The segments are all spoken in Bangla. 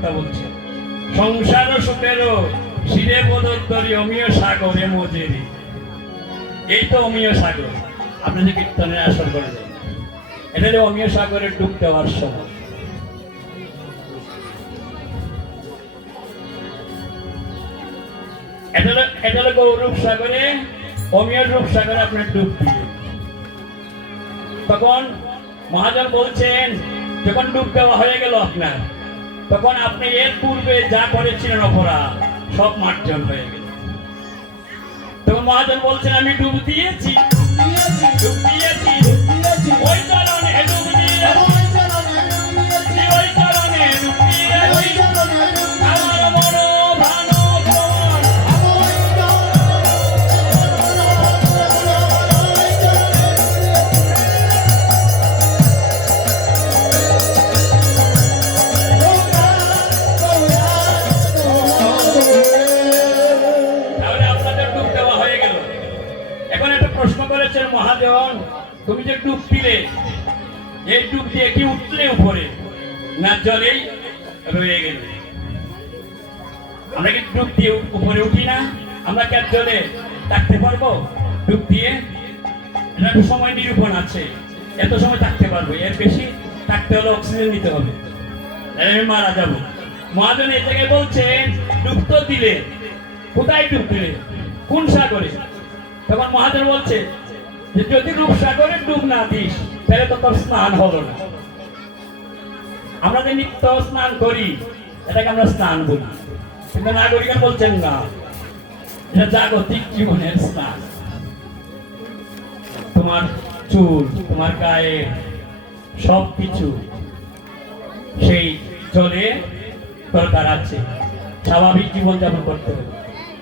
কথা বলছে, সংসার সুখেরও শিরে পদত্তরি অমীয় সাগরে মজেরি। এই তো অমীয় সাগর, আপনি যে কীর্তনের আসর করে দেন, এটা যে অমীয় সাগরে ডুব দেওয়ার সময়। এটা হলো গৌরূপ সাগরে, অমীয় রূপ সাগরে আপনার ডুব দিলেন। তখন মহাজন বলছেন, যখন ডুব দেওয়া হয়ে গেল আপনার, তখন আপনি এর পূর্বে যা করেছিলেন অপরাধ সব মার্জন হয়ে গেল। তখন মহাজন বলছেন, আমি ডুব দিয়েছি, ডুব দিয়েছি, ওই কারণে ডুব দিয়েছি, ওই কারণে ডুব দিয়েছি, আমার মনো ভানো প্রমাণ। প্রশ্ন করেছেন মহাদেবন, তুমি যে ডুব দিলে, এই ডুব দিয়ে কি উঠলে উপরে, না জলেই রয়ে গেলে? আমরা কি ডুব দিয়ে উপরে উঠি না? আমরা কি আর জলে থাকতে পারবো? ডুব দিয়ে এটা একটু সময় নিরূপণ আছে, এত সময় থাকতে পারবো, এর বেশি থাকতে হলে অক্সিজেন দিতে হবে, আমি মারা যাবো। মহাজন এই জায়গায় বলছেন, ডুব তো দিলে, কোথায় ডুব দিলে, কোন সাগরে? তখন মহাজন বলছে যে যদি রূপসাগরে ডুব না দিস তাহলে তো তোর স্নান হলো না। আমরা যে নিত্য স্নান করি এটাকে আমরা স্নান বলি, কিন্তু নাগরিক বলছেন না, এটা জাগতিক জীবনের স্নান। তোমার চুল, তোমার গায়ে সবকিছু সেই জলে দরকার আছে, স্বাভাবিক জীবনযাপন করতে হবে।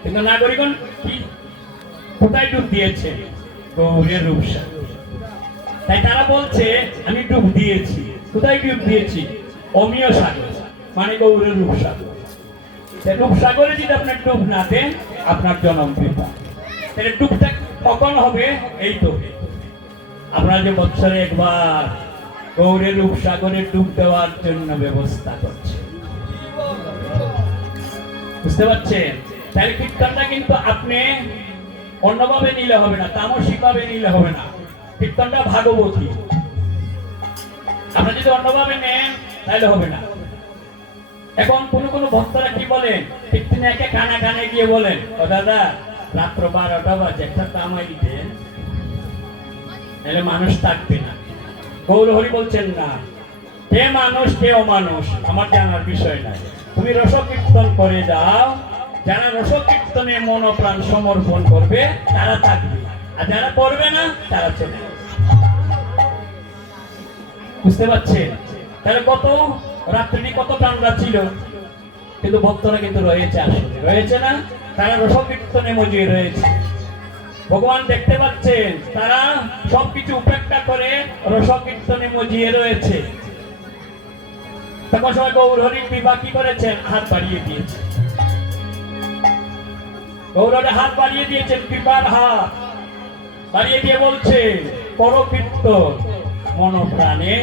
কিন্তু নাগরিকগণ কি কোথায় ডুব দিয়েছে? গৌরের রূপসাগর। তাই তারা বলছে আমি ডুব দিয়েছি। কোথায় ডুব দিয়েছি? অমীয় সাগর, মানে গৌরের রূপসাগর। রূপসাগরে যদি আপনার ডুব না দেন, আপনার জনম কৃপা। তাহলে ডুবটা কখন হবে? এই তো আপনারা যে বছরে একবার গৌরের রূপসাগরে ডুব দেওয়ার জন্য ব্যবস্থা করছে, বুঝতে পারছেন? তাহলে কীর্তনটা কিন্তু আপনি অন্যভাবে নিলে হবে না, তামসিক ভাবে নিলে হবে না। কীর্তনটা ভাগবতী, আপনি যদি অন্যভাবে নেন তাহলে হবে না। এখন কোন কোন ভক্তরা কি বলেন, কীর্তনে একে কানে কানে গিয়ে বলেন, ও দাদা রাত্র 12টা বাজে একটা তামাই দিতেন, তাহলে মানুষ থাকবে না। গৌর হরি বলছেন না, কে মানুষ কে অমানুষ আমার জানার বিষয় নাই, তুমি রস কীর্তন করে যাও। যারা রস কীর্তনে মন প্রাণ সমর্পণ করবে তারা থাকবে, আর যারা করবে না তারা চলে যাবে। বুঝতে পারছেন? তাহলে কত রাত্রি কত প্রাণরা ছিল, কিন্তু ভক্তরা কিন্তু রয়েছে, আসলে রয়েছে না, তারা রস কীর্তনে মজিয়ে রয়েছে। ভগবান দেখতে পাচ্ছেন তারা সবকিছু উপেক্ষা করে রস কীর্তনে মজিয়ে রয়েছে। তখন সময় গৌর হরি কৃপা কি করেছেন? হাত বাড়িয়ে দিয়েছে, গৌরবে হাত বাড়িয়ে দিয়েছেন, কৃপার হাত বাড়িয়ে দিয়ে বলছে, করো কীর্তন মন প্রাণে,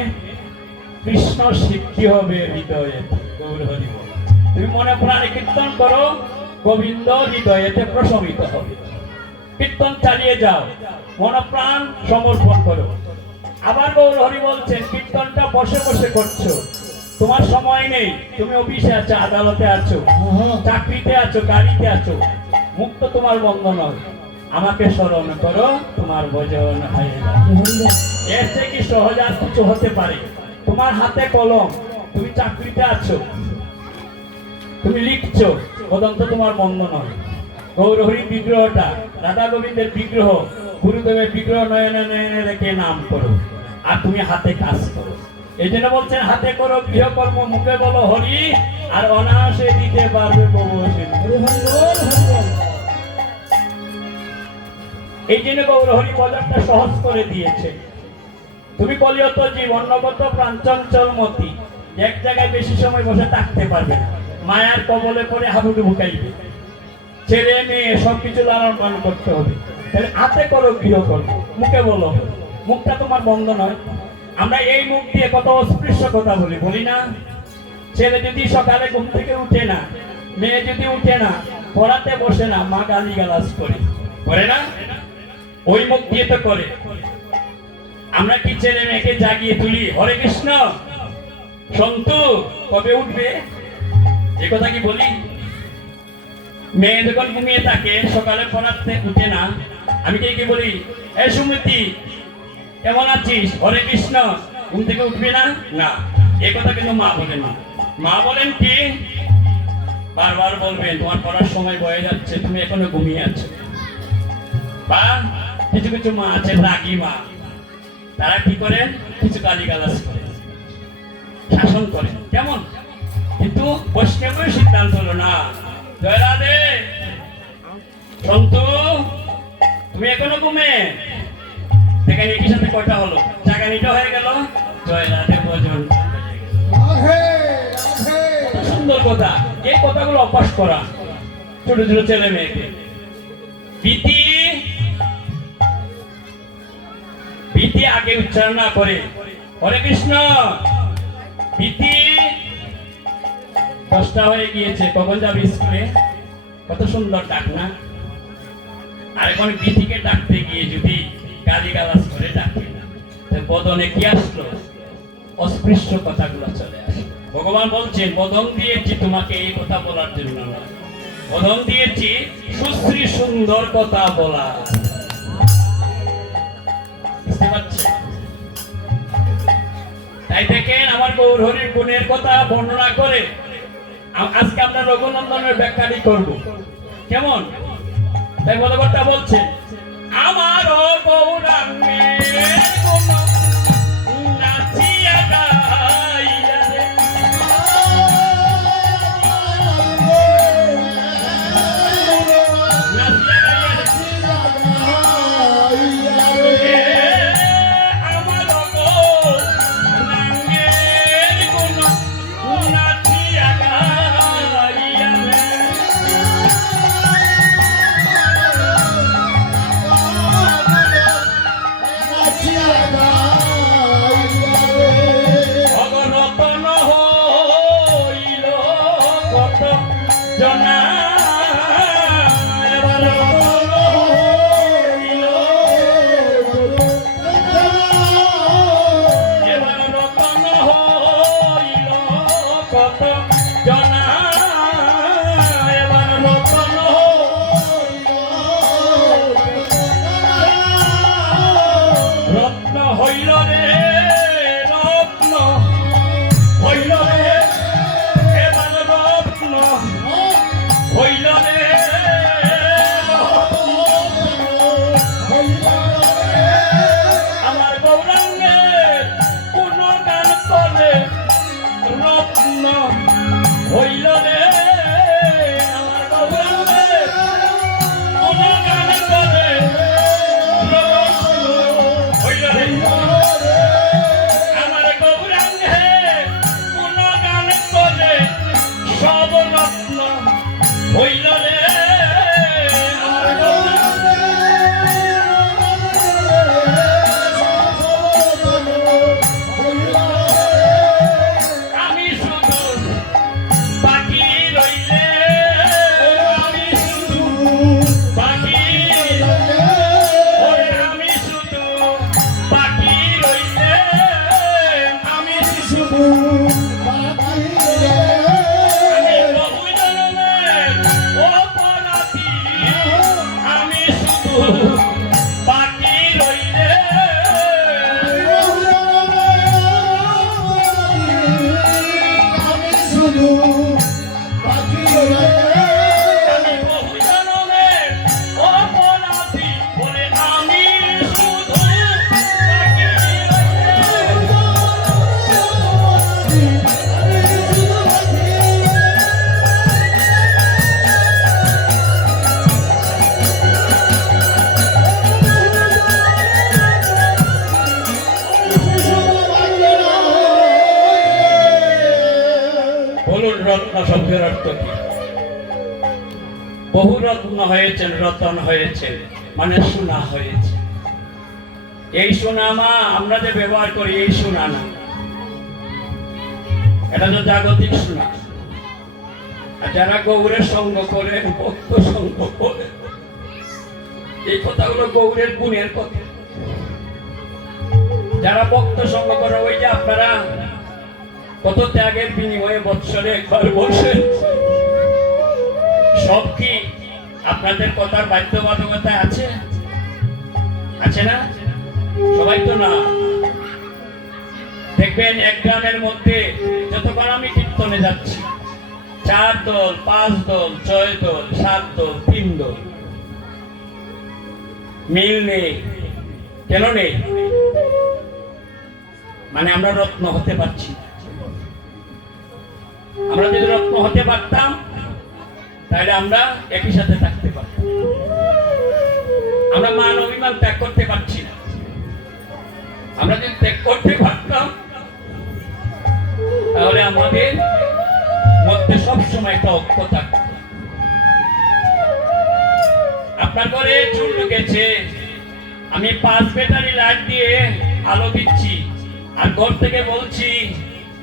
কৃষ্ণ সিদ্ধি হবে হৃদয়ে। গৌর হরি বল, তুমি মনে প্রাণে কীর্তন করো, গোবিন্দ হৃদয়েতে প্রশমিত হবে। কীর্তন চালিয়ে যাও, মন প্রাণ সমর্পণ করো। আবার গৌর হরি বলছেন, কীর্তনটা বসে বসে করছো, তোমার সময় নেই, তুমি অফিসে আছো, আদালতে আছো, চাকরিতে আছো, গাড়িতে আছো, মুক্ত তোমার বন্ধ নয়, আমাকে স্মরণ করো, তোমার ভজন হয়ে যাবে। এর থেকে কি সহজ আর কিছু হতে পারে? তোমার হাতে কলম, তুমি চাকরিতে আছো, তুমি লিখছো, তদন্ত তোমার বন্ধ নয়। গৌরহরি বিগ্রহটা রাধা গোবিন্দের বিগ্রহ, গুরুদেবের বিগ্রহ নয়নে নয়নে রেখে নাম করো, আর তুমি হাতে কাজ করো। এই জন্য বলছেন, হাতে করো গৃহকর্ম, মুখে বলো হরি, আর অনায়াসে দিতে পারবে প্রভু। এই জন্য গৌর হরি বাজারটা সহজ করে দিয়েছে। তুমি কলিয়ত জীব, অন্নগত প্রাঞ্চঞ্চল মতি, এক জায়গায় বেশি সময় বসে থাকতে পারবে না, মায়ার কবলে পড়ে হাবুডুবু খাইবে, ছেলে মেয়ে সবকিছু লালন পালন করতে হবে। তাহলে হাতে করো গৃহকর্ম, মুখে বলো, মুখটা তোমার বন্ধ নয়। আমরা এই মুখ দিয়ে কত অস্পৃশ্য কথা বলি, বলি না? ছেলে যদি সকালে ঘুম থেকে উঠে না, মেয়ে যদি উঠে না, পড়াতে বসে না, মা গালি গালাজ করে না? ওই মুখ দিয়ে তো করে। আমরা কি ছেলে মেয়েকে জাগিয়ে তুলি, হরে কৃষ্ণ সন্তু কবে উঠবে এ কথা কি বলি? মেয়ে যখন ঘুমিয়ে থাকে, সকালে পড়াতে উঠে না, আমি কি বলি, এ সুমতি কেমন আছিস, হরে কৃষ্ণ, ঘুম থেকে উঠবি না? না, এ কথা কিন্তু মা বলেন না। মা বলেন কি, বারবার বলবেন তোমার পড়ার সময় বয়ে যাচ্ছে, তুমি এখনো ঘুমিয়ে আছো। বা কিছু কিছু মা আছে রাগী মা, তারা কি করেন, কিছু গালিগালাজ করে, শাসন করে, কেমন? কিন্তু বৈষ্ণবের সিদ্ধান্ত হলো না, জয় রাধে সন্তু তুমি এখনো ঘুমে, দেখেন একই সাথে কয়টা হলো, জাগানিটা হয়ে গেল, জয় রাধে ভজন। সুন্দর কথা, এই কথাগুলো অভ্যাস করা ছোট ছোট ছেলে মেয়েকে। ভীতি ভীতি আগে উচ্চারণ না করে হরে কৃষ্ণ। ভীতি 10টা হয়ে গিয়েছে, কখন যাবে স্কুলে? কত সুন্দর ডাক না? আর এখন ভীতিকে ডাকতে গিয়ে যদি গালিগালাজ করে ডাকে, বদনে কি আসলো? অস্পৃশ্য কথাগুলো চলে আসে। ভগবান বলছেন বদন দিয়েছি তোমাকে এই কথা বলার জন্য না, বদন দিয়েছি সুশ্রী সুন্দর কথা বলা। বুঝতে পারছেন? তাই দেখেন আমার গৌর হরির গুণের কথা বর্ণনা করে আজকে আমরা রঘুনন্দনের ব্যাখ্যাটি করব, কেমন? তাই বলবারটা বলছেন, আমার গৌরাঙ্গের গুণ নাচিয়া গাইয়া রে, নাচিয়া গাইয়া রে, আমার গৌরাঙ্গের গুণ নাচিয়া গাইয়া রে, অগরতন হইল কত জনা, এবার রতন হইল, এবার রতন হইল কত জনা, এবার রতন হইল, রত্ন হইল রে, রত্ন হইল রে, এবার রত্ন হইল রে, আমার গৌরাঙ্গের কোন গান করে রত্ন হইল রে, আমার গৌরাঙ্গের কোন গান করে রত্ন হইল রে, আমার গৌরাঙ্গে কোন গান করে সব রত্ন হইল রে, আমার গৌরাঙ্গে আমি শুধু বাকি রইলে, আমি শুধু বাকি, ওরে আমি শুধু বাকি রইলে, আমি শুধু, আমি বহু জন্মের অপরাধী, আমি শুধু বাকি রইলে, আমি বহু জন্মের অপরাধী, বলে আমি শুধু বাকি বলুন রত্ন শব্দের অর্থ কি? বহু রত্ন হয়েছেন, রতন হয়েছে মানে সোনা হয়েছে। এই সোনা মা আমরা যে ব্যবহার করি এই সোনা না, এটা তো জাগতিক শোনা। আর যারা গৌরের সঙ্গ করে, ভক্ত সঙ্গ করে, এই কথাগুলো গৌরের গুণের কথা। যারা ভক্ত সঙ্গ করে, ওই যে আপনারা কত ত্যাগের বিনিময়ে বৎসরে একবার বসেন, সব কি আপনাদের কথার বাধ্যবাধকতায় আছে? আছে না? সবাই তো না। দেখবেন এক গ্রামের মধ্যে যতবার আমি কীর্তনে যাচ্ছি, 4 দল, 5 দল, 6 দল, 7 দল, 3 দল, মিল নেই। কেন নেই? মানে আমরা রত্ন হতে পারছি। আমরা যদি রত্ন হতে পারতাম তাহলে আমরা একই সাথে থাকতে পারতাম। আমরা মান অভিমান ত্যাগ করতে পারছি না। আমরা যদি ত্যাগ করতে পারতাম তাহলে আমাদের মধ্যে সবসময় একটা ঐক্য থাকত। আপনার ঘরে চুল ঢুকেছে, আমি 5 ব্যাটারি লাইট দিয়ে আলো দিচ্ছি, আর ঘর থেকে বলছি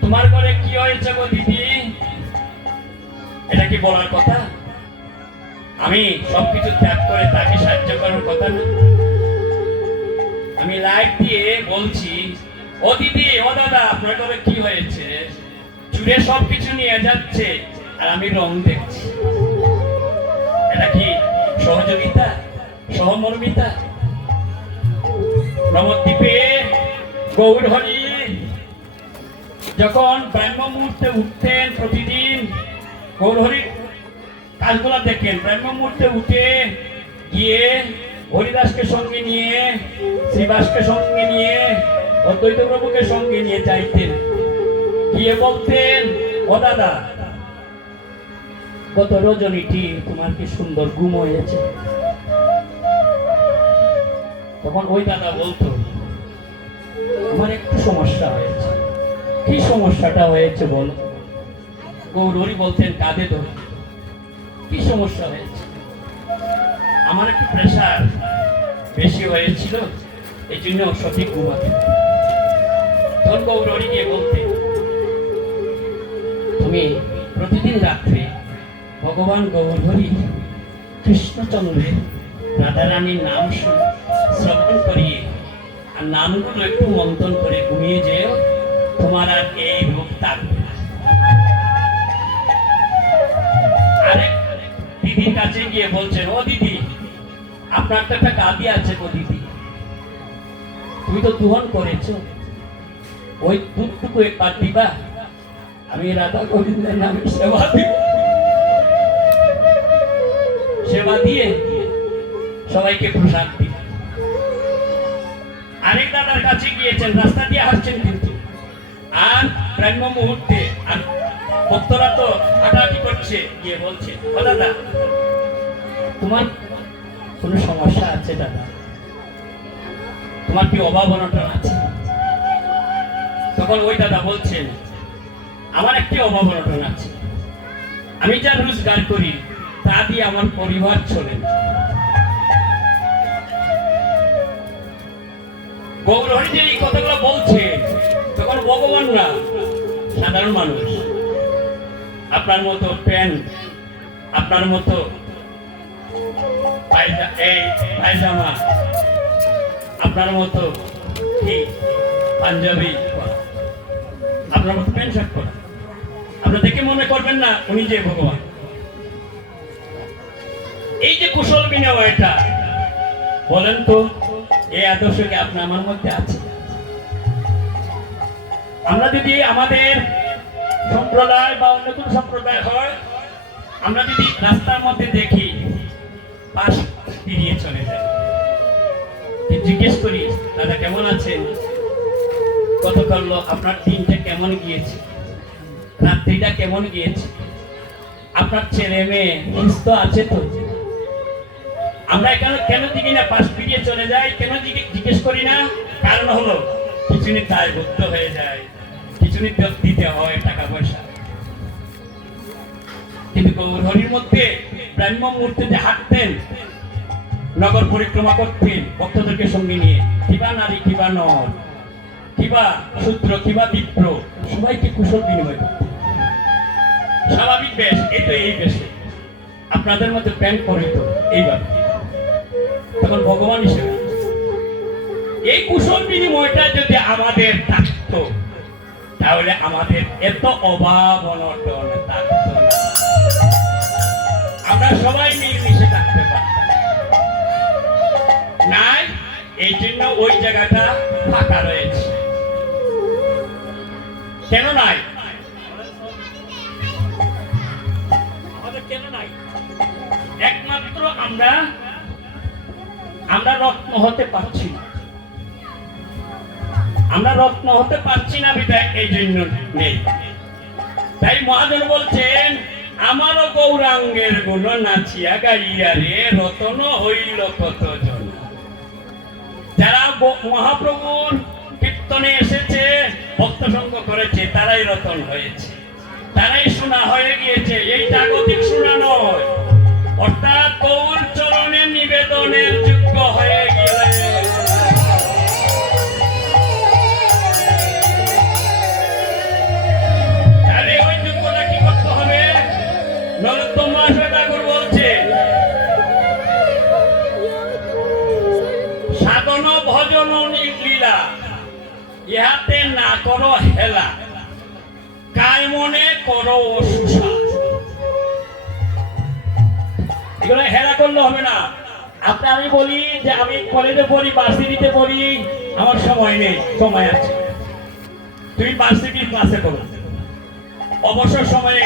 তোমার ঘরে কি হয়েছে গো দিদি? এটা কি বলার কথা? আমি সবকিছু ত্যাগ করে তাকে সাহায্য করার কথা না। আমি লাইট দিয়ে বলছি, ও দিদি, ও দাদা, আপনার ঘরে কি হয়েছে? চুরে সবকিছু নিয়ে যাচ্ছে আর আমি রং দেখছি। এটা কি সহযোগিতা, সহমর্মিতা? নবদ্বীপে গৌর হরি যখন ব্রাহ্ম মুহূর্তে উঠতেন, প্রতিদিন গৌর হরি কাজগুলা দেখেন। ব্রাহ্ম মুহূর্তে উঠে গিয়ে হরিদাসকে সঙ্গে নিয়ে, শ্রীবাসকে সঙ্গে নিয়ে, অদ্বৈত প্রভুকে সঙ্গে নিয়ে যাইতেন। গিয়ে বলতেন, ও দাদা, গত রজনীটি তোমার কি সুন্দর ঘুম হয়েছে? তখন ওই দাদা বলতো, আমার একটু সমস্যা হয়েছে। কি সমস্যাটা হয়েছে বলো? গৌর হরি বলতেন, কাঁধে ধরে, কি সমস্যা হয়েছে? আমার একটু প্রেশার বেশি হয়েছিল, এই জন্য সঠিক ঘুমাতে। তখন গৌর হরি গিয়ে বলতে, তুমি প্রতিদিন রাত্রে ভগবান গৌর হরি কৃষ্ণচন্দ্রের রাধারানীর নাম শ্রবণ করিয়ে আর নামগুলো একটু মন্থন করে ঘুমিয়ে যেও, তোমার আর এই রোগ থাকবে না। আরেক দিদির কাছে গিয়ে বলছেন, ও দিদি, আপনার তো একটা গাদি আছে গো দিদি, তুমি তো দুহন করেছো, ওই দুধটুকু একবার দিবা, আমি রাধা গোবিন্দের নামে সেবা দিব। সেবা দিয়ে সবাইকে প্রসাদ দিব। আরেক দাদার কাছে গিয়েছেন, রাস্তা দিয়ে আসছেন কিন্তু, আর ব্রাহ্ম মুহূর্তে আর ভক্তরা তো হাঁটাহাঁটি করছে, গিয়ে বলছে, ও দাদা, তোমার কোনো সমস্যা আছে দাদা? তোমার কি অভাব অনটন আছে? তখন ওই দাদা বলছেন, আমার একটি অভাব অনটন আছে। আমি যা রোজগার করি তা দিয়ে আমার পরিবার চলে না। গৌর হরি যে এই কথাগুলো বলছে, তখন ভগবান না, সাধারণ মানুষ, আপনার মতো প্যান্ট, আপনার মতো পায়জামা, আপনার মতো কি পাঞ্জাবি, আপনার মতো প্যান্ট শার্ট পরা, আপনারা দেখে মনে করবেন না উনি যে ভগবান। এই যে কুশল বিনিময়টা, বলেন তো এই আদর্শ কি আপনার আমার মধ্যে আছে? আমরা যদি আমাদের সম্প্রদায় বা অন্য কোন সম্প্রদায় হয়, আমরা যদি রাস্তার মধ্যে দেখি পাশ ফিরিয়ে চলে যায়, জিজ্ঞেস করি, দাদা কেমন আছেন? গতকাল আপনার দিনটা কেমন গিয়েছে? রাত্রিটা কেমন গিয়েছে? আপনার ছেলে মেয়ে সুস্থ আছে তো? আমরা এখানে কেন দিই না, পাশ ফিরিয়ে চলে যাই, কেন জিজ্ঞেস করি না? কারণ হলো পিছনে দায়বদ্ধ হয়ে যায়, পিছনে দিতে হয় টাকা পয়সা। কিন্তু গৌর হরির মধ্যে ব্রাহ্ম মুহূর্তে যে হাঁটতেন, নগর পরিক্রমা করতেন ভক্তদেরকে সঙ্গে নিয়ে, কিবা নারী কিবা নর, কিবা কিবা শূদ্র কিবা বিপ্র সবাইকে কুশল বিনিময় করতে হবে। স্বাভাবিক বেশ, এই তো এই বেশে আপনাদের মধ্যে প্যান্ট পরে তো এইভাবে, তখন ভগবান হিসেবে এই কুশল বিনিময়টা যদি আমাদের থাকতো তাহলে আমাদের এত অভাব অনটন থাকতো না, আমরা সবাই মিলেমিশে থাকতে পারতাম। নাই, এই জন্য ওই জায়গাটা ফাঁকা রয়েছে। কেন নাই? আমাদের কেন নাই? একমাত্র আমরা রত্ন হতে পারছি না, আমরা রত্ন হতে পারছি না বিধায় এই জন্য নেই। তাই মহাজন বলছেন, আমার গৌরাঙ্গের গুণ নাচিয়া গাইয়া রে রতন হইল কত জন। যারা মহাপ্রভুর কীর্তনে এসেছে, ভক্ত সঙ্গ করেছে, তারাই রতন হয়েছে, তারাই শোনা হয়ে গিয়েছে। এই জাগতিক শোনা নয়, অর্থাৎ গৌর চরণে নিবেদনের যোগ্য হয়ে গেলে তাহলে ওই যোগ্যতা কি করতে হবে? নরোত্তম মহাশয় ঠাকুর বলছে, সাধন ভজন লীলা ইহাতে না করো হেলা, কায় মনে করো অসুষা। এগুলো হেলা করলে হবে না। আপনি আমি বলি যে আমি কলেজে পড়ি, ভার্সিটিতে পড়ি, আমার সময় নেই, সময় আছে। তুমি ভার্সিটির ক্লাসে করো, অবসর সময়ে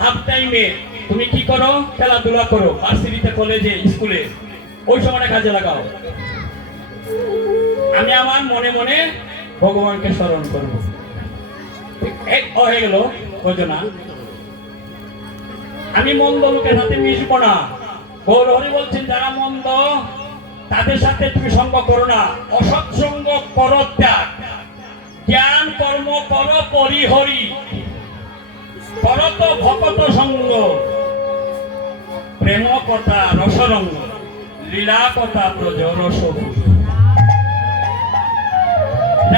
হাফ টাইমে তুমি কি করো? খেলাধুলা করো, ভার্সিটিতে, কলেজে, স্কুলে, ওই সময়টা কাজে লাগাও। আমি আমার মনে মনে ভগবানকে স্মরণ করবো। হয়ে গেল বোঝনা। আমি মন্দ লোকের সাথে মিশবো না। গৌর হরি বলছেন, যারা মন্দ তাদের সাথে তুমি সঙ্গ করো না, অসৎসঙ্গ করো ত্যাগ, জ্ঞান কর্ম করো পরিহরি, করত ভকত সঙ্গ, প্রেম কথা রসরঙ্গ, লীলা কথা ব্রজ রস।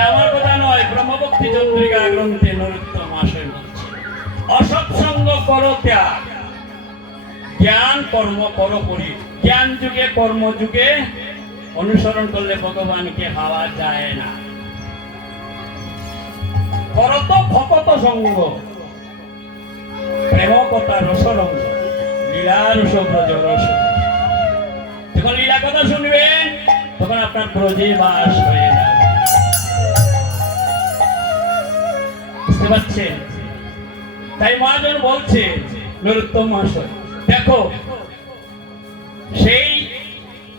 আমার কথা নয়, ব্রহ্মভক্তি চন্দ্রিকা গ্রন্থে নরোত্তম মহাশয় বলছে, অসৎসঙ্গ করো ত্যাগ, জ্ঞান কর্ম করো পরি। জ্ঞান যুগে কর্ম যুগে অনুসরণ করলে ভগবানকে পাওয়া যায় না। করত ভকত সঙ্গ, প্রেম কথা রসরঙ্গ, লীলা রস ব্রজ রস। যখন লীলা কথা শুনবেন তখন আপনার ব্রজে বাস হয়ে যাবে। বুঝতে পারছেন? তাই মহাজন বলছে নরোত্তম মহাশয়, দেখো সেই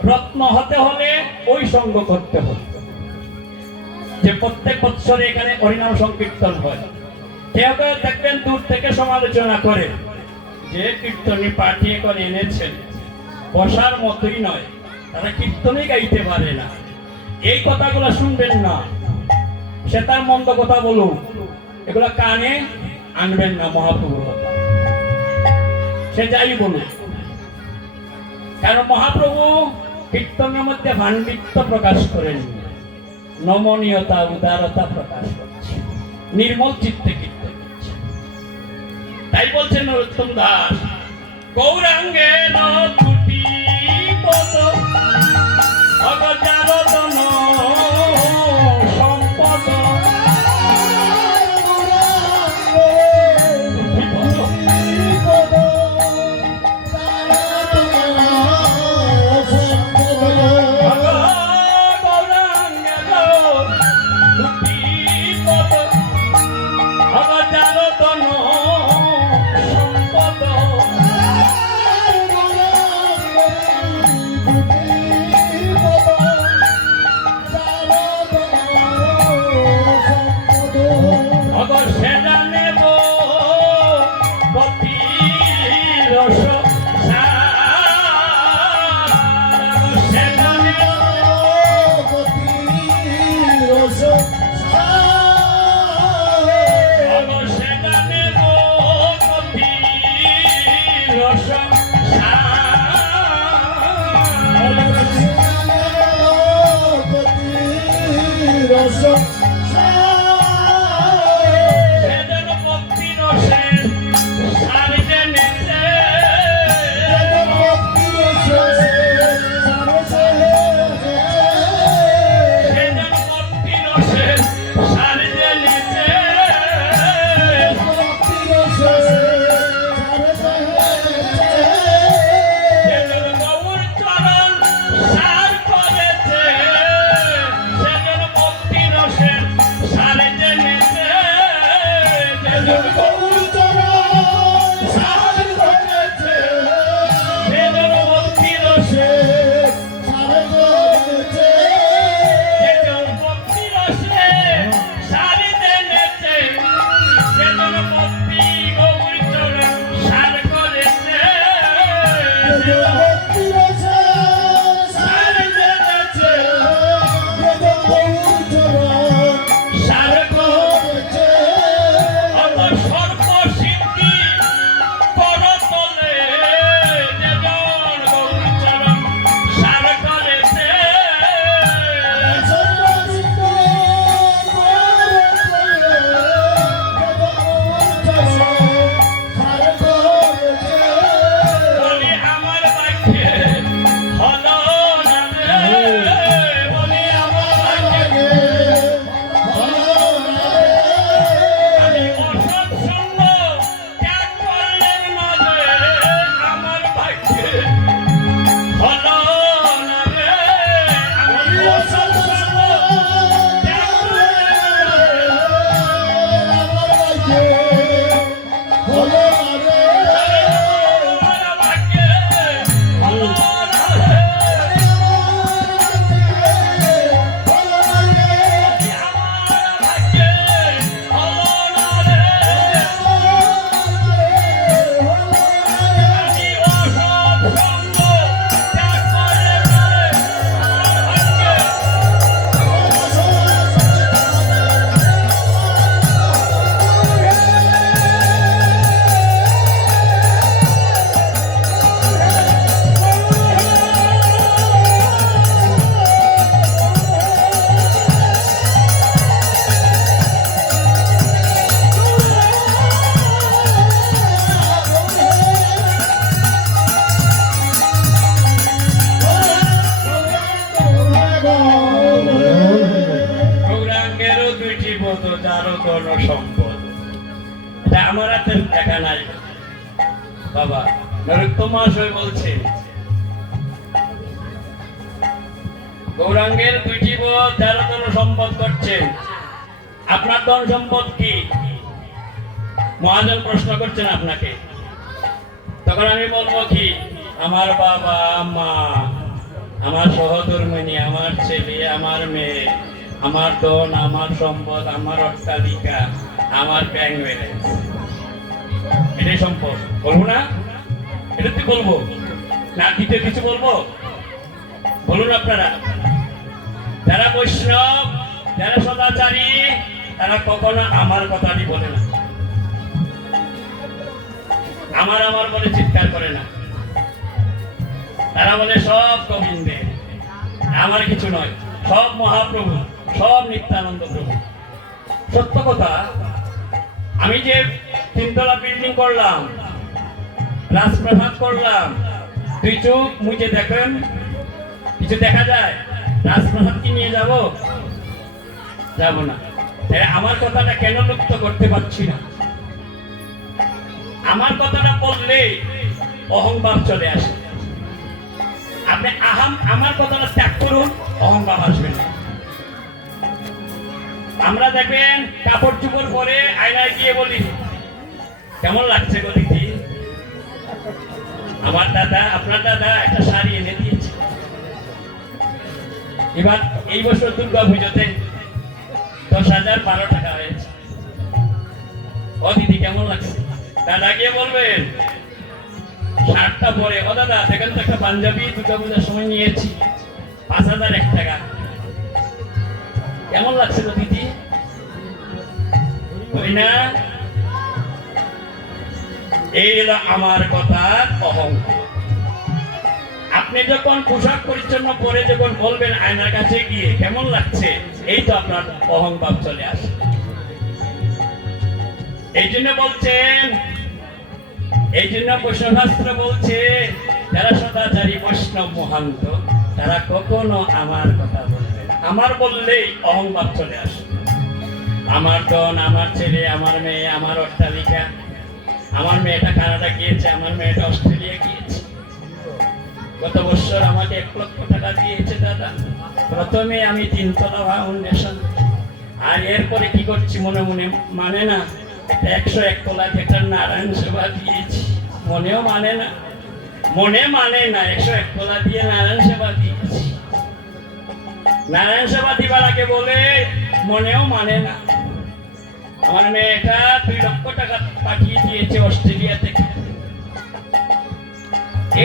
রত্ন হতে হলে ওই সঙ্গ করতে হবে যে প্রত্যেক বৎসরে এখানে হরিনাম সংকীর্তন হয়। কেউ কেউ দেখবেন দূর থেকে সমালোচনা করে যে কীর্তনী পাঠিয়ে করে এনেছেন, বসার মতোই নয়, তারা কীর্তনই গাইতে পারে না। এই কথাগুলো শুনবেন না, সে তার মন্দ কথা বলুক, এগুলা কানে আনবেন না। মহাপ্রভুর কথা সে যাই বলুক, কারণ মহাপ্রভু কীর্তনের মধ্যে ভান্ডিত্য প্রকাশ করেন, নমনীয়তা উদারতা প্রকাশ করছে, নির্মল চিত্তে কীর্তন করছে। তাই বলছেন নরোত্তম দাস, গৌরাঙ্গে দুটি পদ অগজারতন সম্পদ, Rosso কোনো সম্পদ। এটা আমার হাতের দেখা নাই বাবা। নরোত্তম মহাশয় বলছেন গৌরাঙ্গের দুইটি বোধ 13 ধন সম্পদ করছেন, আপনার ধন সম্পদ কি? মহাজন প্রশ্ন করছেন আপনাকে। তখন আমি বলবো কি, আমার বাবা মা, আমার সহধর্মিণী, আমার ছেলে, আমার মেয়ে, আমার ধন, আমার সম্পদ, আমার অট্টালিকা, আমার ব্যাংক ব্যালেন্স, এটাই সম্পদ। বলবো না? এটা তুই বলবো না, দ্বিতীয় কিছু বলবো? বলুন আপনারা। যারা বৈষ্ণব, যারা সদাচারী, তারা কখনো আমার কথাটি বলে না, আমার আমার বলে চিৎকার করে না। তারা বলে সব গোবিন্দের, আমার কিছু নয়, সব মহাপ্রভু, সব নিত্যানন্দ প্রভু। সত্য কথা, আমি যে 3 তলা বিল্ডিং করলাম, রাজপ্রাসাদ করলাম, দুই চোখ মুখে দেখেন কিছু দেখা যায়? রাজপ্রাসাদ কি নিয়ে যাব? যাব না। আমার কথাটা কেন লুপ্ত করতে পারছি না? আমার কথাটা বললে অহংভাব চলে আসে। আপনি আমার কথাটা ত্যাগ করুন, অহংভাব আসবে না। আমরা দেখবেন কাপড় চোপড় পরে আয়নায় গিয়ে বলি, কেমন লাগছে গো দিদি? আমার দাদা, আপনার দাদা একটা শাড়ি এনে দিয়েছে। এবার এই বছর দুর্গা পুজোতে 10,000 12 টাকা হয়েছে। ও দিদি কেমন লাগছে? দাদা গিয়ে বলবেন শার্টটা পরে, ও দাদা দেখেন তো একটা পাঞ্জাবি দুর্গা পূজার সময় নিয়েছি, 5,001 টাকা, কেমন লাগছে তো দিদি? বলি না? এই হলো আমার কথার অহংকার। আপনি যখন পোশাক পরিচ্ছন্ন পরে যখন বলবেন আয়নার কাছে গিয়ে কেমন লাগছে, এই তো আপনার অহংভাব চলে আসে। এই জন্য বলছেন, এই জন্য বৈষ্ণবশাস্ত্র বলছে যারা সদাচারী বৈষ্ণব মহান্ত, তারা কখনো আমার কথা বলবে না। আমার বললেই অহংভাব চলে আসে। আমার ধন, আমার ছেলে, আমার মেয়ে, আমার অট্টালিকা, আমার মেয়েটা কানাডা গিয়েছে, আমার মেয়েটা অস্ট্রেলিয়া গিয়েছে, গত বছর আমাকে 1 লক্ষ টাকা দিয়েছে দাদা। প্রথমে আমি 3 তলা ফাউন্ডেশন, আর এরপরে কি করছি মনে মনে মানে না, 101 তলা একটা নারায়ণ সেবা দিয়েছি। মনেও মানে না, মনে মানে না, 101 তলা দিয়ে নারায়ণ সেবা দিয়েছি। নারায়ণ সেবা দিবার আগে বলে মনেও মানে না। আমার মেয়েটা 2 লক্ষ টাকা পাঠিয়ে দিয়েছে অস্ট্রেলিয়া থেকে।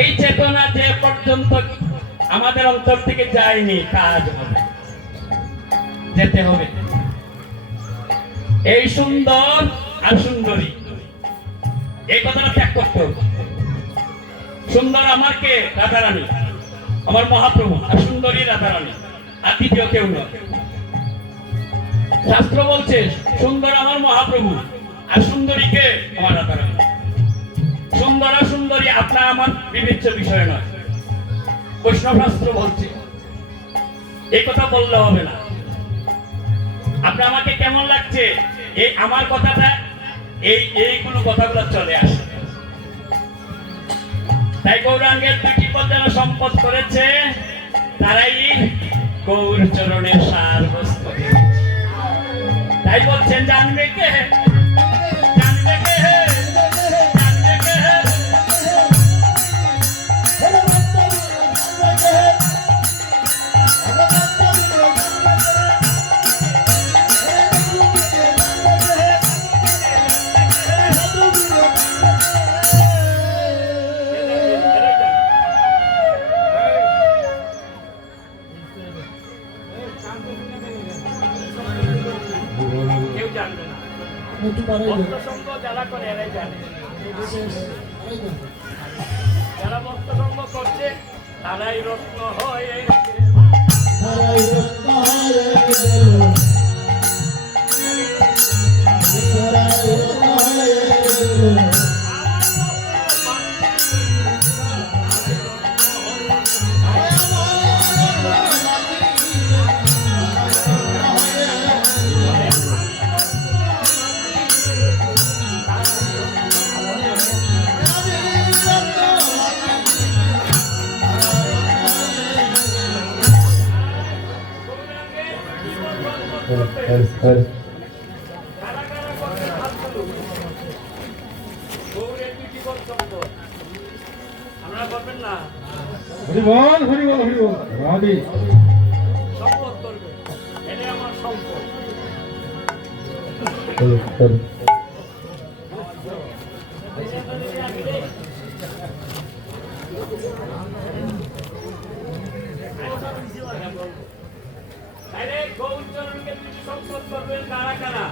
এই চেতনা যে পর্যন্ত আমাদের অন্তর থেকে যায়নি, কাজ হবে, যেতে হবে। এই সুন্দর আর সুন্দরী, এই কথাটা ত্যাগ করতে হবে। সুন্দর আমার কে? রাধারানী, আমার মহাপ্রভু। আর সুন্দরী রাধারানী, আর দ্বিতীয় কেউ নয়। শাস্ত্র বলছে সুন্দর আমার মহাপ্রভু, আর সুন্দরী কে? আমার রাধারানী। সুন্দর আর সুন্দরী আপনার আমার বিবেচ্য বিষয় নয়, বৈষ্ণব শাস্ত্র বলছে। এই কথা বললে হবে না। আপনি আমাকে কেমন লাগছে, এই আমার কথাটা, এইগুলো কথাগুলো চলে আসে। তাই গৌরাঙ্গের 2টি পদ যারা সম্পদ করেছে, তারাই গৌর চরণের সার বস্তু। তাই বলছেন জানবে কে? জানবে কে? জানবে কে? যারা করে এরাই জানে, যারা ভক্ত সঙ্গ করছে তারাই রত্ন হয়ে কারা কারা করবেন হাত তুলুন। গৌরের দুটি বক্তব্য আমরা করবেন না, হরিবল হরিবল হরিবল রাধে সম্পদ করবেন, এটা আমার সম্পদ। তাহলে গৌরচরণকে দুটি সম্পদ করবেন কারা কারা?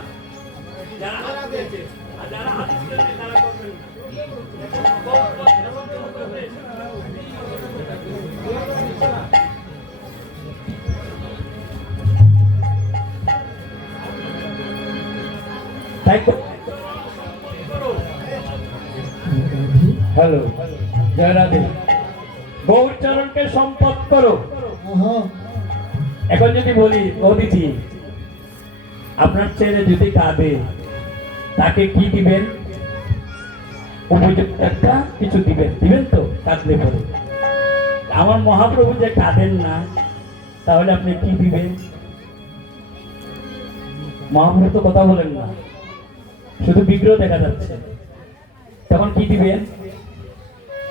যারা হাত তুলেছে, আর যারা হাত তুলেছে তারা করবেন না। সম্পদ করবেন। তাই তো হ্যালো, জয় রাধে। গৌরচরণকে সম্পদ করো। এখন যদি বলি মোদিজি আপনার ছেলে যদি কাঁদে তাকে কি দিবেন? উপযুক্ত একটা কিছু দিবেন, দিবেন তো কাঁদলে পরে। আমার মহাপ্রভু যে কাঁদেন না, তাহলে আপনি কি দিবেন? মহাপ্রভু তো কথা বলেন না, শুধু বিগ্রহ দেখা যাচ্ছে, তখন কি দিবেন?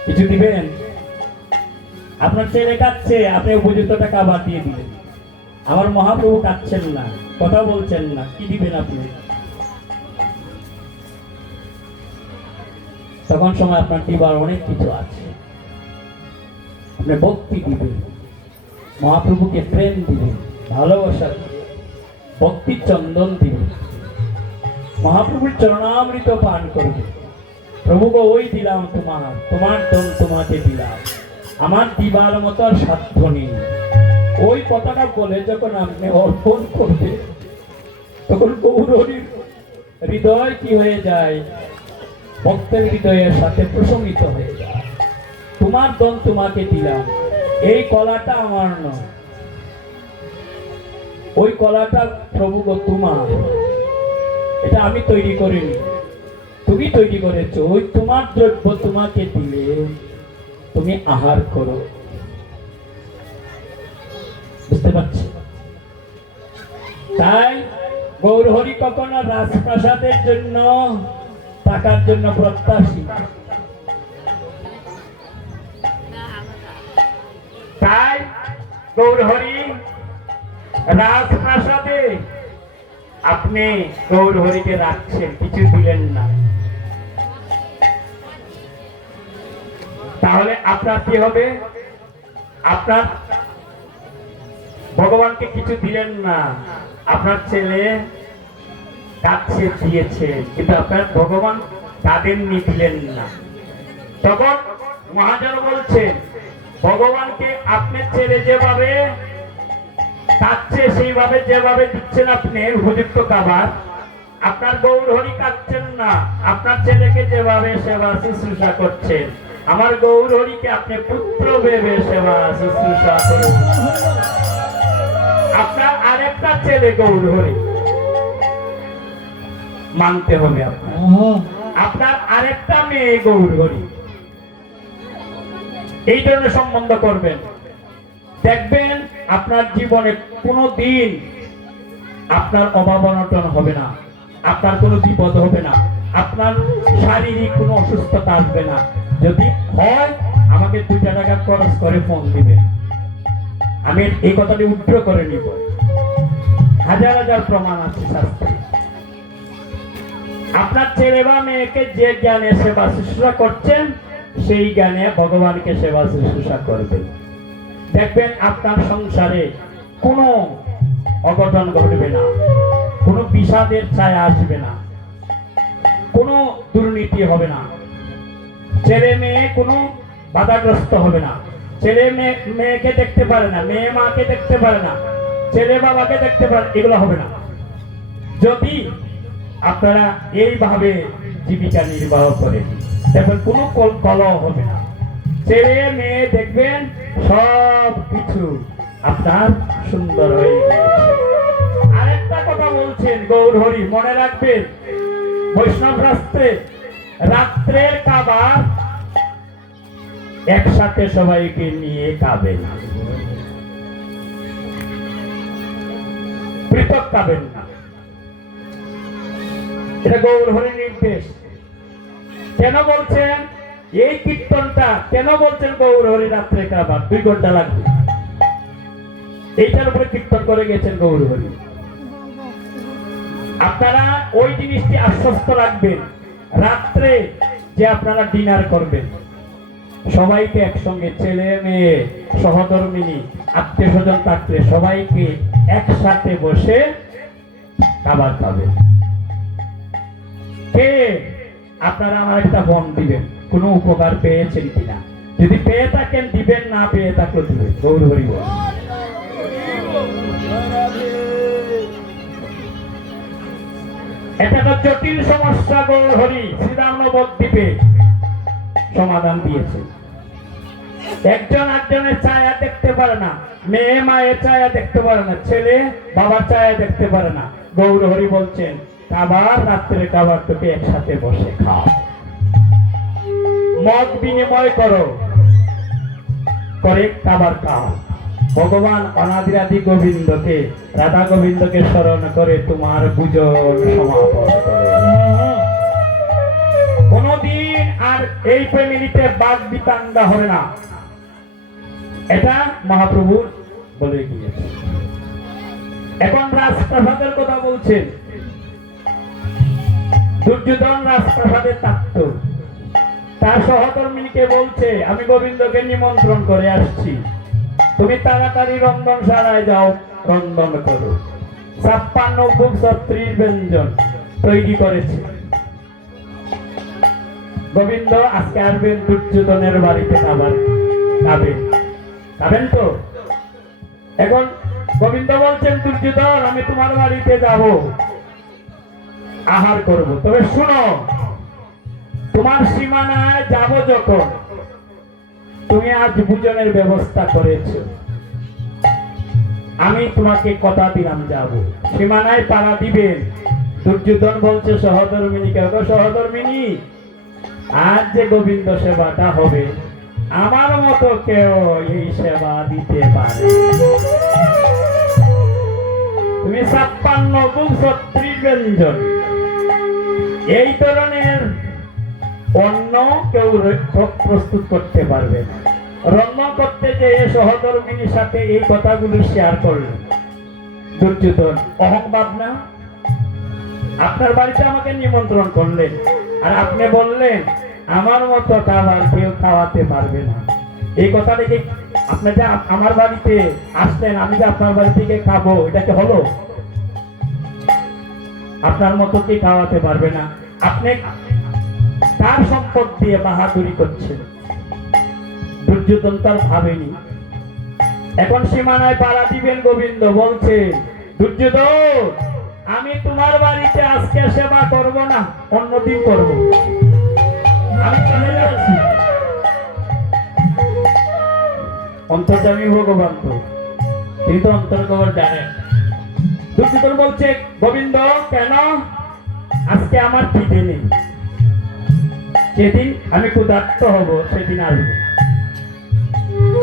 কিছু দিবেন? আপনার ছেলে কাঁদছে, আপনি উপযুক্ত টাকা আবার দিয়ে দিবেন। আমার মহাপ্রভু কাঁদছেন না, কথা বলছেন না, কি দিবেন আপনি? তখন সময় আপনার দিবার অনেক কিছু আছে। আপনি ভক্তি দিবেন, মহাপ্রভুকে প্রেম দিবেন, ভালোবাসা দিবেন, ভক্তির চন্দন দিবেন, মহাপ্রভুর চরণামৃত পান করবে। প্রভুকে ওই দিলাম তোমার, তোমার দম তোমাকে দিলাম, আমার দিবার মতো আর সাধ্য নেই। ওই কথাটা বলে যখন আপনি অর্পণ করবে, তখন গৌরহরির হৃদয় কি হয়ে যায়? ভক্তের হৃদয়ের সাথে প্রশমিত হয়ে যায়। তোমার দম তোমাকে দিলাম, এই কলাটা আমার নয়, ওই কলাটা প্রভু গো তোমার, এটা আমি তৈরি করিনি, তুমি তৈরি করেছো। ওই তোমার দ্রব্য তোমাকে দিলে তুমি আহার করো। বুঝতে পারছি? তাই গৌরহরি কখনো রাজপ্রাসাদের জন্য, টাকার জন্য প্রত্যাশী। তাই গৌরহরি রাজপ্রাসাদে আপনি গৌরহরিকে রাখছেন, কিছু দিলেন না, তাহলে আপনার কি হবে? আপনার ভগবানকে কিছু দিলেন না, আপনার ছেলে কাছে দিয়েছে, কিন্তু আপনার ভগবান তাদেরনি, দিলেন না। তখন মহাজন বলছেন, ভগবানকে আপনার ছেলে যেভাবে কাঁদছে, সেইভাবে যেভাবে দিচ্ছেন আপনি উপযুক্ত খাবার, আপনার গৌরহরি কাঁদছেন না, আপনার ছেলেকে যেভাবে সেবা শুশ্রূষা করছেন, আমার গৌরহরিকে আপনি পুত্র ভেবে সেবা শুশ্রূষা করুন। আপনার আরেকটা ছেলে গৌরহরি মানতে হবে, আপনার আরেকটা মেয়ে গৌরহরি, এই ধরনের সম্বন্ধ করবেন। দেখবেন আপনার জীবনে কোনো দিন আপনার অভাব অনটন হবে না, আপনার কোনো বিপদ হবে না, আপনার শারীরিক কোনো অসুস্থতা আসবে না। যদি হয় আমাকে 2 টাকা খরচ করে ফোন দিবেন, আমি এই কথাটি উদ্র করে নিব। হাজার হাজার প্রমাণ আছে শাস্ত্রে। আপনার ছেলে বা মেয়েকে যে জ্ঞানে সেবা শুশ্রূষা করছেন, সেই জ্ঞানে ভগবানকে সেবা শুশ্রূষা করবেন। দেখবেন আপনার সংসারে কোনো অঘটন ঘটবে না, কোনো বিষাদের ছায়া আসবে না, কোনো দুর্নীতি হবে না, ছেলে মেয়ে কোনো বাধাগ্রস্ত হবে না। ছেলে মেয়েকে দেখতে পারে না, মেয়ে মাকে দেখতে পারে না, ছেলে বাবাকে দেখতে পারে, এগুলো হবে না। যদি আপনারা এইভাবে জীবিকা নির্বাহ করেন, দেখবেন কোনো কলহ হবে না। ছেলে মেয়ে দেখবেন সব কিছু আপনার সুন্দর হয়ে গিয়েছে। আরেকটা কথা বলছেন গৌরহরি, মনে রাখবেন, বৈষ্ণব শাস্ত্রে রাত্রের খাবার একসাথে সবাইকে নিয়ে খাবে না। পৃথক খাবেন না। এটা গৌর হরি নির্দেশ। কেন বলছেন এই কীর্তনটা, কেন বলছেন গৌর হরি রাত্রে খাবার 2 ঘন্টা লাগবে? এইটার উপরে কীর্তন করে গেছেন গৌর হরি। আপনারা ওই জিনিসটি আশ্বস্ত রাখবেন, রাত্রে যে আপনারা ডিনার করবেন, সবাইকে একসঙ্গে, ছেলে মেয়ে সহধর্মিনী আত্মীয় স্বজন থাকলে সবাইকে একসাথে বসে খাবার খাবেন। কে আপনারা আমার একটা ফোন দিবেন, কোনো উপকার পেয়েছেন কিনা, যদি পেয়ে থাকেন দিবেন, না পেয়ে থাকলে দিবেন। গৌর হরি বল। এটা তো জটিল সমস্যা গৌর হরি শ্রীরাম নবদ্বীপে সমাধান দিয়েছে। একজন একজনের ছায়া দেখতে পারে না, মেয়ে মায়ের ছায়া দেখতে পারে না, ছেলে বাবার ছায়া দেখতে পারে না। গৌর হরি বলছেন খাবার, রাত্রে খাবার তোকে একসাথে বসে খাও, মত বিনিময় করো, করে খাবার খাও। ভগবান অনাদিরাদি গোবিন্দকে, রাধা গোবিন্দকে স্মরণ করে তোমার পূজন সমাপন করে। কোনদিন আর এই ফ্যামিলিতে বাদ বিতাঙ্গা হবে না, এটা মহাপ্রভু বলে গিয়েছে। এখন রাজপ্রাসাদের কথা বলছেন। দুর্যোধন রাজপ্রাসাদে থাকতো, তার সহধর্মিনীকে বলছে আমি গোবিন্দকে নিমন্ত্রণ করে আসছি, তুমি তাড়াতাড়ি রন্ধনশালায় যাও, রন্ধন করো। 56 ভোগ 36 ব্যঞ্জন তৈরি করেছে। গোবিন্দ আজকে আসবেন দুর্যোধনের বাড়িতে খাবার খাবেন, খাবেন তো? এখন গোবিন্দ বলছেন দুর্যোধন আমি তোমার বাড়িতে যাব, আহার করব, তবে শুনো তোমার সীমানায় যাব যখন, তুমি আজ ভোজনের ব্যবস্থা করেছো, আমি তোমাকে কথা দিলাম যাব, সীমানায় পাড়া দিবেন। দুর্যোধন বলছে সহধর্মিনীকে, সহধর্মিনী আজ যে গোবিন্দ সেবাটা হবে আমার মতো কেউ এই সেবা দিতে পারে? তুমি 56 ভোগ 36 ব্যঞ্জন এই ধরনের অন্য কেউ প্রস্তুত করতে পারবে না। রন্ধন করতে যেয়ে সহধর্মিনীর সাথে এই কথাগুলো শেয়ার করলেন দুর্যোধন। অহংভাব না? আপনার বাড়িতে আমাকে নিমন্ত্রণ করলেন আর আপনি বললেন আমার মতো খাবার কেউ খাওয়াতে পারবে না। এই কথা দেখে আপনি যে আমার বাড়িতে আসলেন, আমি যে আপনার বাড়ি থেকে খাবো, এটা কি হলো? আপনার মতো কি খাওয়াতে পারবে না? আপনি তার সম্পদ দিয়ে বাহাদুরি করছেন। দুর্যোধন তার ভাবেনি। এখন সীমানায় পাড়া দিবেন গোবিন্দ বলছে দুর্যোধন আমি তোমার বাড়িতে আজকে সেবা করব না, অন্যদিন করব, আমি চলে যাচ্ছি। অন্তর্যামী ভগবান তো, তিনি তো অন্তর্গত জানেন। দুর্যোধন বলছে গোবিন্দ কেন? আজকে আমার খিদে নেই, যেদিন আমি ক্ষুধার্ত হব সেদিন আসবো।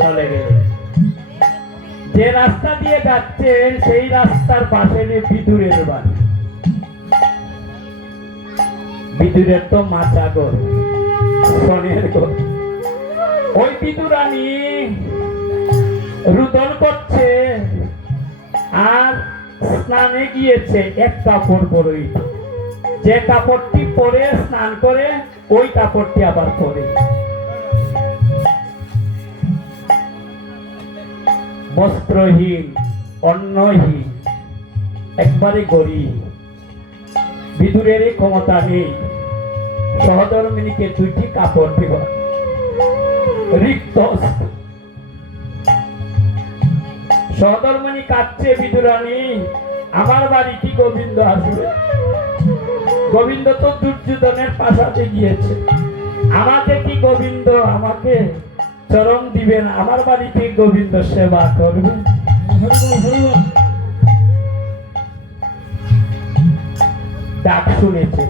চলে গেলে যে রাস্তা দিয়ে যাচ্ছেন সেই রাস্তার পাশে বিদুরের বাড়ি। বিদুরের তো মাচা ঘর, সোনের ঘর। ওই বিদুরানী রুদন করছে আর স্নানে গিয়েছে এক কাপড় পরেই, যে কাপড়টি পরে স্নান করে ওই কাপড়টি আবার পরে। বস্ত্রহীন, অন্নহীন, একবারে গরিব। বিদুরের ক্ষমতা নেই সহধর্মিনীকে 2টি কাপড় দিব, রিক্ত। সহধর্মিনী কাঁদছে, বিদুরানী আমার বাড়ি কি গোবিন্দ আসবে? গোবিন্দ তো দুর্যোধনের পাশাতে গিয়েছে, আমাকে কি গোবিন্দ আমাকে চরণ দিবেন? আমার বাড়িতে গোবিন্দ সেবা করবে? ডাক শুনেছে,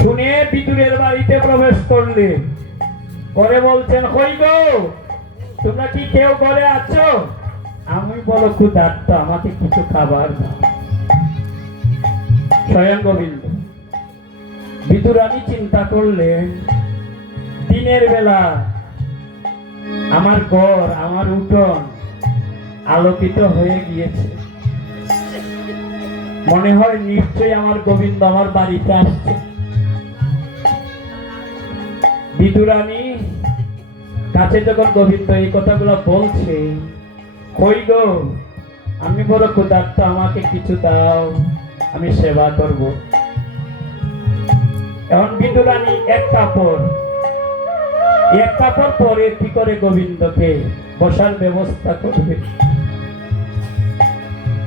শুনে বিদুরের বাড়িতে প্রবেশ করলেন, করে বলছেন কই গো তোমরা কি কেউ ঘরে আছো? আমি বলো ক্ষুধার্ত, আমাকে কিছু খাবার দাও। স্বয়ং গোবিন্দ বিদুরানী চিন্তা করলেন, দিনের বেলা আমার ঘর, আমার উঠোন আলোকিত হয়ে গিয়েছে, মনে হয় নিশ্চয়ই আমার গোবিন্দ আমার বাড়িতে আসছে। বিদুরানী কাছে যখন গোবিন্দ এই কথাগুলো বলছে, কই গো, আমি বড় ক্ষুধার্ত, আমাকে কিছু দাও, আমি সেবা করব। এখন বিদুরানী এক কাপড় পরে কি করে গোবিন্দকে বসার ব্যবস্থা করবে।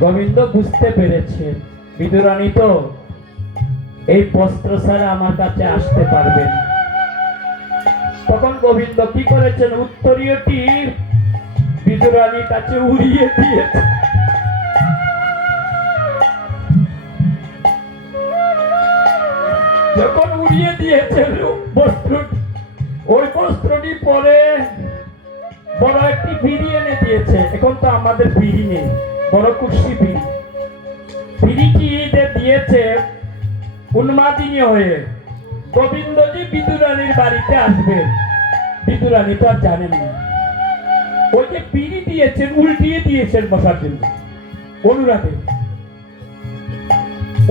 গোবিন্দ বুঝতে পেরেছে বিদুরানী তো এই বস্ত্র ছাড়া আমার কাছে আসতে পারবে না। তখন গোবিন্দ কি করেছেন, উত্তরীয়টি বিদুরানীর কাছে উড়িয়ে দিয়েছে। যখন উড়িয়ে দিয়েছেন বস্ত্রটি, ওই বস্ত্রটি পরে বড় একটি বিড়ি এনে দিয়েছে। এখন তো আমাদের বিড়ি নেই, বড় কুর্সি বিড়ি। বিড়িটি দিয়েছে উন্মাদিনী হয়ে। গোবিন্দজি বিদুরানীর বাড়িতে আসবেন, বিদুরানী তো আর জানেন না। ওই যে বিড়ি দিয়েছেন উল্টিয়ে দিয়েছেন বসার জন্য অনুরাগে,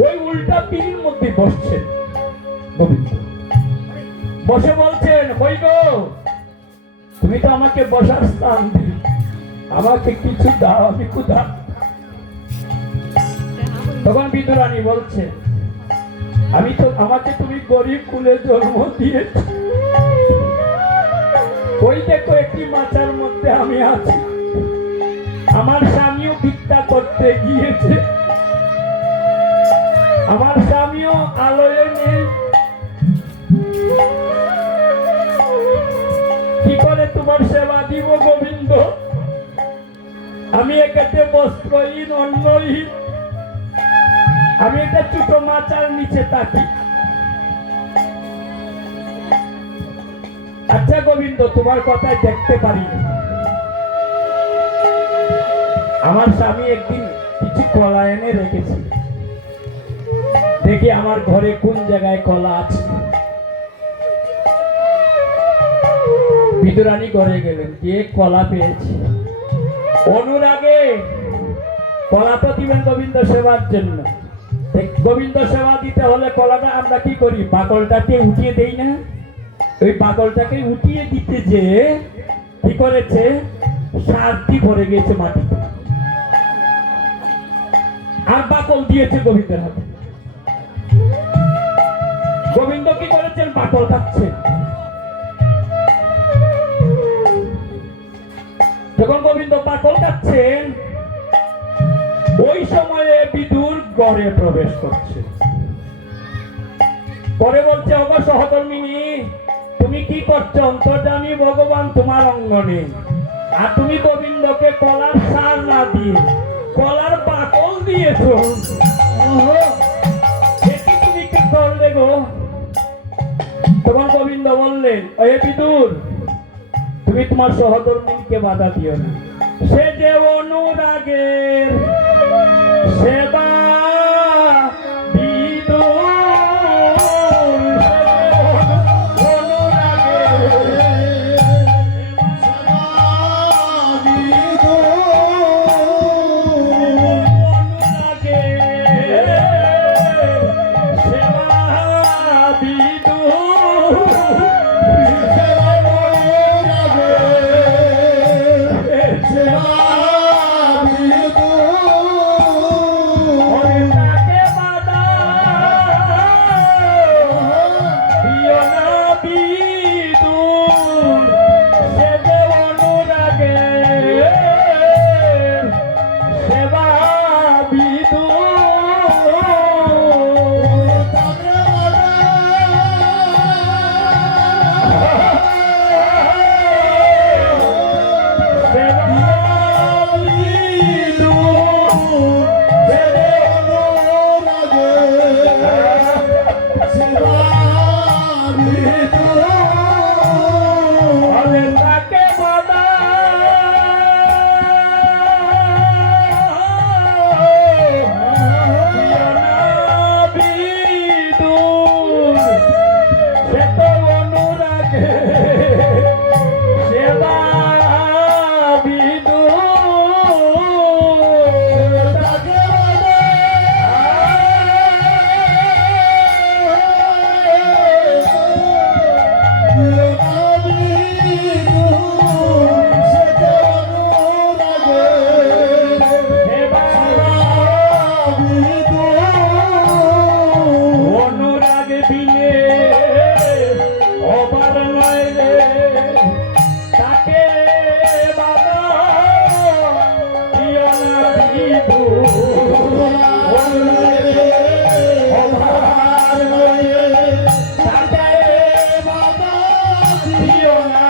ওই উল্টা বিড়ির মধ্যে বসছেন গোবিন্দ। বসে বলছেন, কই গো, তুমি তো আমাকে বসার স্থান দিলে, আমাকে কিছু দাও, আমি ক্ষুধা। তখন বিদুরানী বলছে, আমাকে তুমি গরিব কুলে জন্ম দিয়েছ, ওই দেখো একটি মাচার মধ্যে আমি আছি, আমার স্বামীও ভিক্ষা করতে গিয়েছে, আমার স্বামীও আলোয় নেই, কি করে তোমার সেবা দিব গোবিন্দ? আমি একাতে বস্ত্রহীন, অন্নহীন, আমি একটা ছোট মাচার নিচে থাকি। আচ্ছা গোবিন্দ, তোমার কথায় দেখতে পারি না, আমার স্বামী একদিন কিছু কলা এনে রেখেছে, দেখি আমার ঘরে কোন জায়গায় কলা আছে। বিদুরানী ঘরে গেলেন, গিয়ে কলা পেয়েছে। অনুরাগে কলা তো দিবেন গোবিন্দ সেবার জন্য। গোবিন্দ সেবা দিতে হলে কলাটা আমরা কি করি, বাকলটাকে উঠিয়ে দেই না? ওই বাকলটাকে উঠিয়ে দিতে যে কি করেছে, সারটি ভরে গিয়েছে মাটিতে, আর বাকল দিয়েছে গোবিন্দের হাতে। গোবিন্দ কি করেছেন, বাকল খাচ্ছে। যখন গোবিন্দ বাকল খাচ্ছেন, ওই সময়ে বিদুর ঘরে প্রবেশ করছে। পরে বলছে, ওগো সহধর্মিনী, তুমি কি করছো? অন্তর্যামী ভগবান তোমার অঙ্গনে, আর তুমি গোবিন্দকে কলার সার না দিয়ে কলার বাকল দিয়েছো, তুমি কি করলে গো? তখন গোবিন্দ বললেন, ওহে বিদুর, তুমি তোমার সহধর্মিনীকে বাধা দিও না, সে যে অনুরাগের সেবা অভার নয় তাকে বাধা দিও না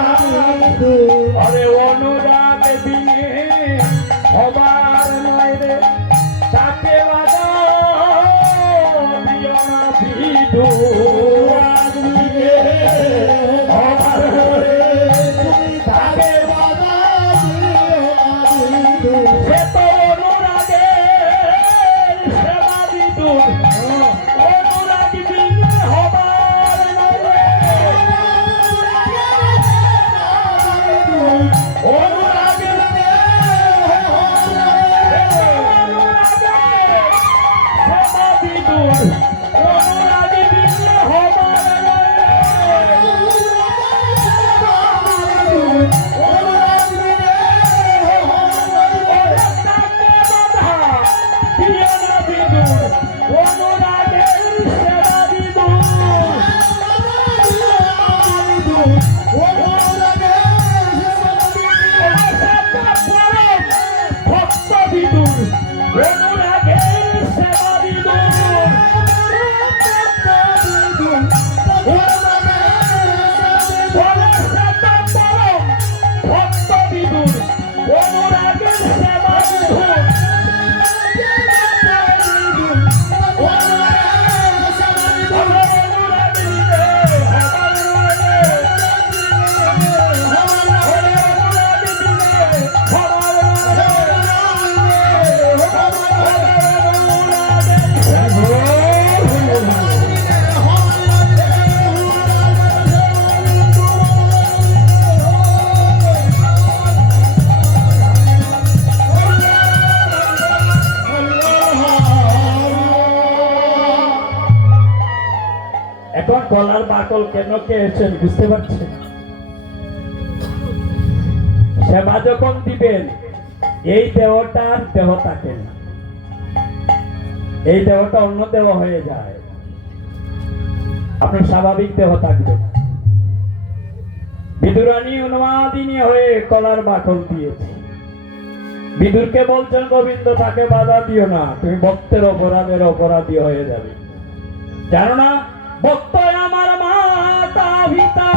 আরে অনুরাগ বিনে হবার নয় রে তাকে বাধা দিও না বিদু তাকে বাধা সে তো অনুরাগের সেবা বিদুর অনুরাগ বিনে হবার নয় রে অনুরাগ বিনে সেবা বিদুর অনুরাগ বিনে হবার নয় রে এখন কলার বাকল কেন খেয়েছেন বুঝতে পারছেন? সেবা যখন দিবেন এই দেহটার দেহ থাকে না, এই দেহটা অন্য দেহ হয়ে যায়, আপনার স্বাভাবিক দেহ থাকবে না। বিদুরানী উন্মাদিনী হয়ে কলার বাকল দিয়েছে। বিদুরকে বলছেন গোবিন্দ তাকে বাধা দিও না, তুমি ভক্তের অপরাধের অপরাধী হয়ে যাবে। জানো না ভক্ত আমার মাতা পিতা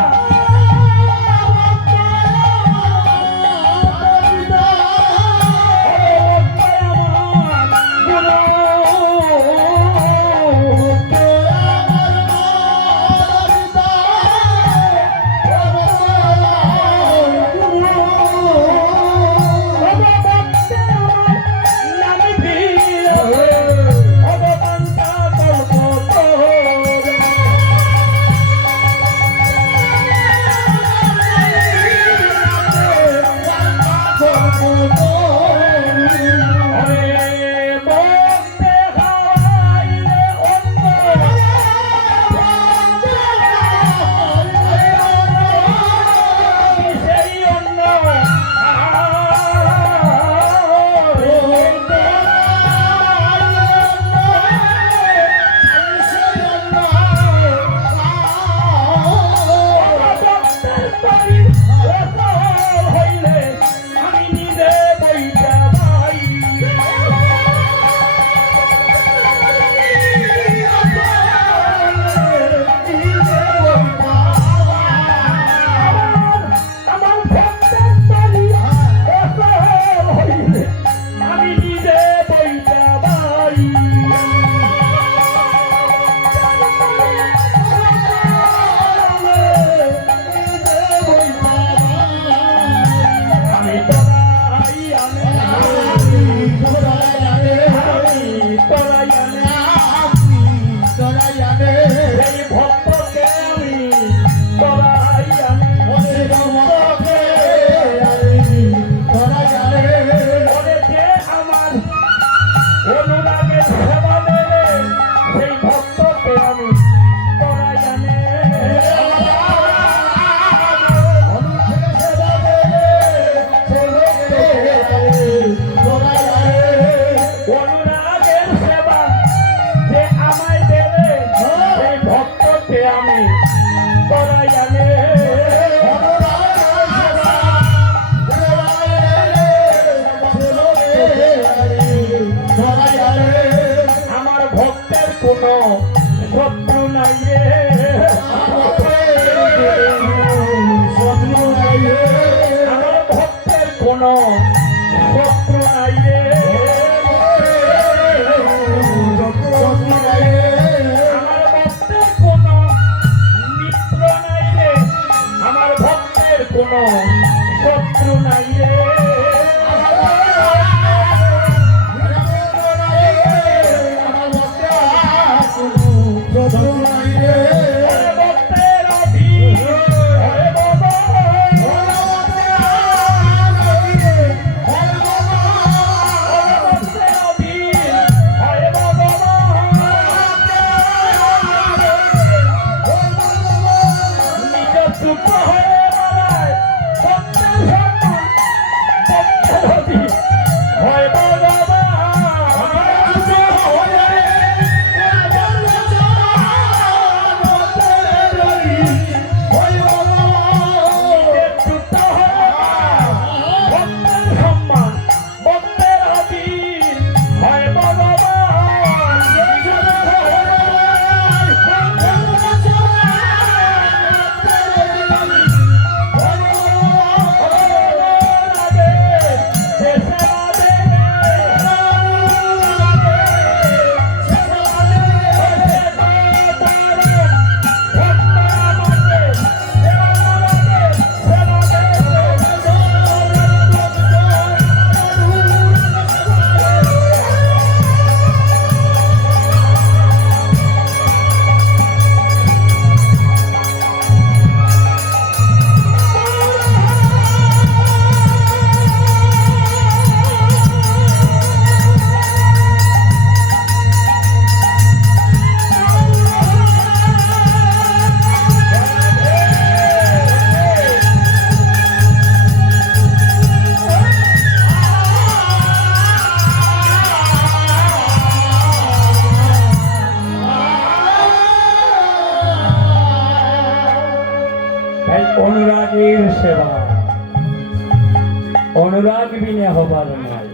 অনুরাগ বিনে হবার নয়।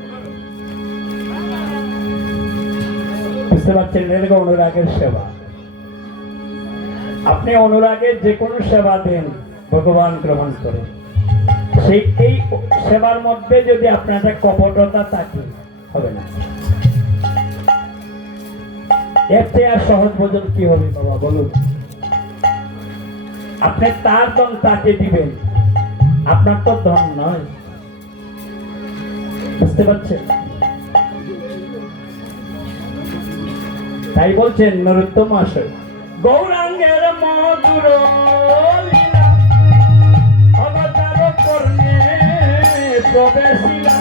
বুঝতে পারছেন, এটা অনুরাগের সেবা। আপনি অনুরাগের যে কোনো সেবা দেন, ভগবান গ্রহণ করে। সেই এই সেবার মধ্যে যদি আপনার একটা কপটতা থাকে, হবে না। এর চেয়ে আর সহজ ভোজন কি হবে বাবা বলুন? আপনি তার ধন তাকে দিবেন, আপনার তো ধন নয়। বুঝতে পারছেন? তাই বলছেন নরোত্তম আসে গৌরাঙ্গের মধুর লীলা অবতার কর্ণে প্রবেশিলা।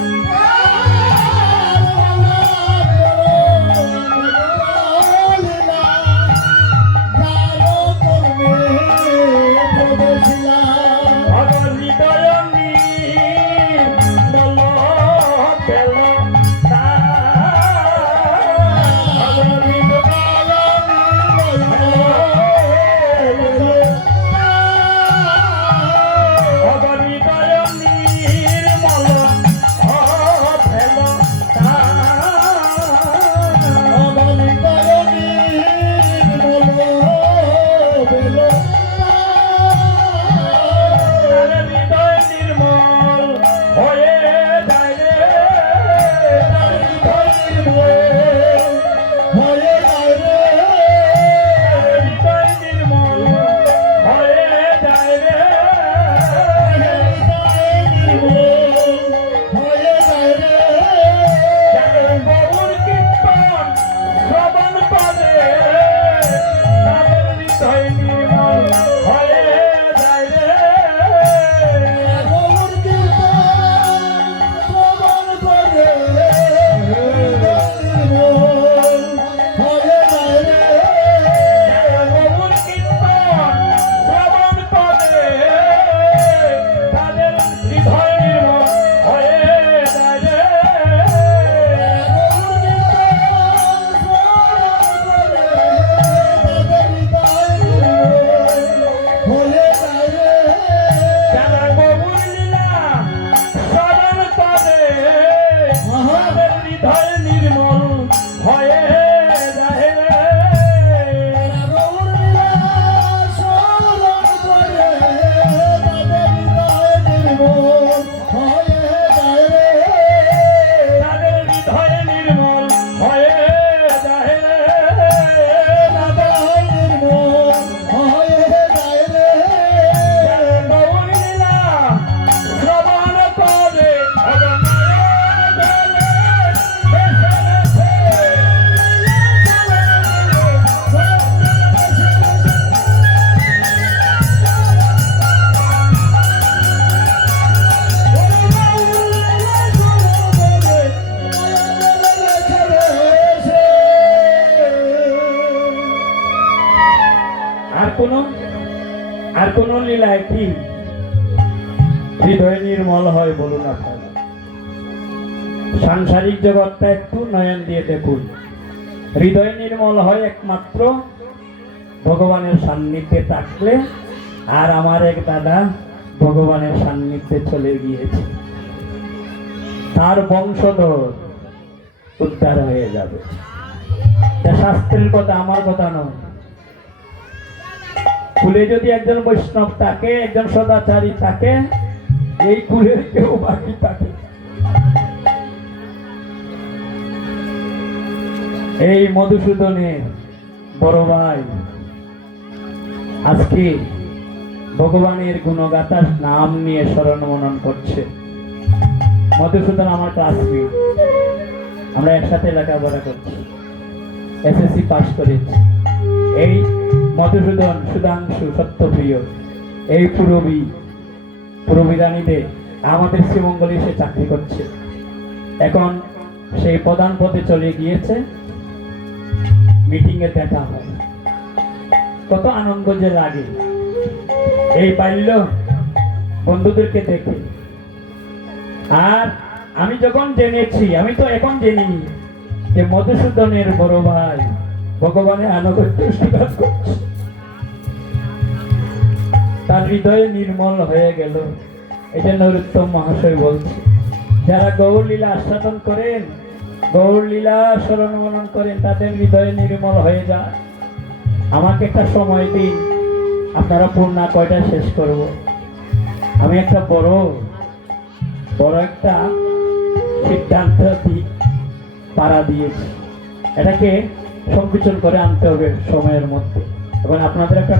আর কোন লীলায় কি হৃদয় নির্মল হয় বলুন আপনারা? সাংসারিক জগৎটা একটু নয়ন দিয়ে দেখুন, হৃদয় নির্মল হয় একমাত্র ভগবানের সান্নিধ্যে থাকলে। আর আমার এক দাদা ভগবানের সান্নিধ্যে চলে গিয়েছে, তার বংশধর উদ্ধার হয়ে যাবে। শাস্ত্রের কথা, আমার কথা নয়। কুলে যদি একজন বৈষ্ণব থাকে, একজন সদাচারী থাকে, এই কুলের কেউ বাকি থাকে। এই মধুসূদনের বড় ভাই আজকে ভগবানের গুণগাথার নাম নিয়ে স্মরণ মনন করছে। মধুসূদন আমার ক্লাসমেট, আমরা একসাথে লেখাপড়া করছি, এসএসসি পাস করেছি। এই মধুসূদন, সুধাংশু, সত্যপ্রিয়, এই পুরবীরানীতে আমাদের শ্রীমঙ্গলে সে চাকরি করছে। এখন সেই প্রধান পদে চলে গিয়েছে। মিটিংয়ে দেখা হয়, কত আনন্দ যে লাগে এই বাল্য বন্ধুদেরকে দেখে। আর আমি যখন জেনেছি, আমি তো এখন জেনিনি যে মধুসূদনের বড় ভাই ভগবানের আনুগত্য স্বীকার করছে, তার হৃদয়ে নির্মল হয়ে গেল। এটা নরোত্তম মহাশয় বলছে। যারা গৌর লীলা আস্বাদন করেন, গৌর লীলা স্মরণ মনন করেন, তাদের হৃদয়ে নির্মল হয়ে যায়। আমাকে একটা সময় দিন, আপনারা পূর্ণা কয়টা শেষ করব। আমি একটা বড় একটা সিদ্ধান্ত পাড়া দিয়েছি, এটাকে সংকোচন করে আনতে হবে সময়ের মধ্যে। এবং আপনাদের একটা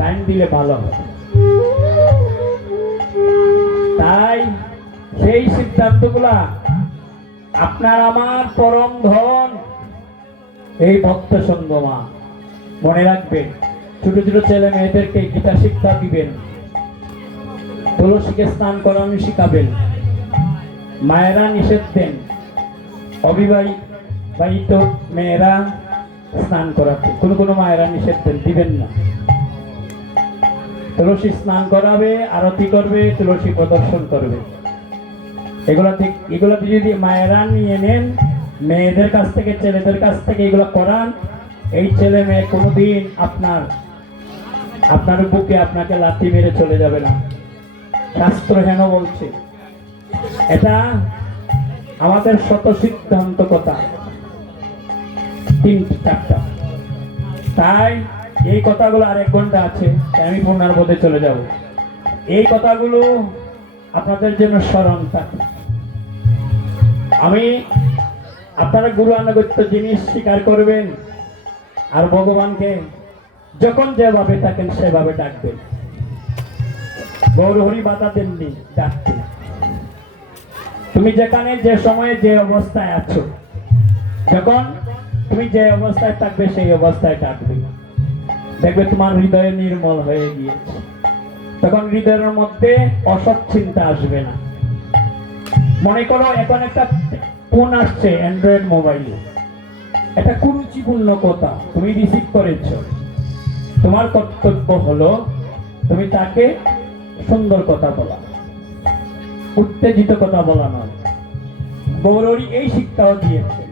টাইম দিলে ভালো হবে। তাই সেই সিদ্ধান্তগুলা আপনার আমার পরম ধন এই ভক্ত সঙ্গমা। মনে রাখবেন, ছোট ছোট ছেলে মেয়েদেরকে গীতা শিক্ষা দিবেন, তুলসীকে স্নান করানো শিখাবেন, মায়েরা নিষেধ দেন অবিবাহিত মেয়েরা স্নান করাতে, কোনো মায়েরা নিষেধ দেন, দিবেন না। তুলসী স্নান করাবে, আরতি করবে, তুলসী প্রদর্শন করবে। এগুলাতে যদি মায়েরা নিয়ে নেন, মেয়েদের কাছ থেকে ছেলেদের কাছ থেকে এগুলো করান, এই ছেলে মেয়ে কোনোদিন আপনার বুকে আপনাকে লাথি মেরে চলে যাবে না। শাস্ত্র হেন বলছে, এটা আমাদের শত সিদ্ধান্ত কথা, 3-4টা। তাই এই কথাগুলো আর 1 ঘন্টা আছে, তাই আমি পূর্ণার বোধে চলে যাব। এই কথাগুলো আপনাদের জন্য স্মরণ থাকে। আপনারা গুরু আনুগত্য জিনিস স্বীকার করবেন, আর ভগবানকে যখন যেভাবে থাকেন সেভাবে ডাকবেন। গৌরহরি বাধা দেননি ডাকতে। তুমি যেখানে যে সময়ে যে অবস্থায় আছো, যখন তুমি যে অবস্থায় থাকবে সেই অবস্থায় ডাকবে, দেখবে তোমার হৃদয় নির্মল হয়ে গিয়েছে। তখন হৃদয়ের মধ্যে অসৎ চিন্তা আসবে না। মনে করো এখন একটা ফোন আসছে অ্যান্ড্রয়েড মোবাইলে, এটা কুরুচিপূর্ণ কথা তুমি রিসিভ করেছো। তোমার কর্তব্য হলো তুমি তাকে সুন্দর কথা বলা, উত্তেজিত কথা বলা নয়। গৌরী এই শিক্ষাও দিয়েছে।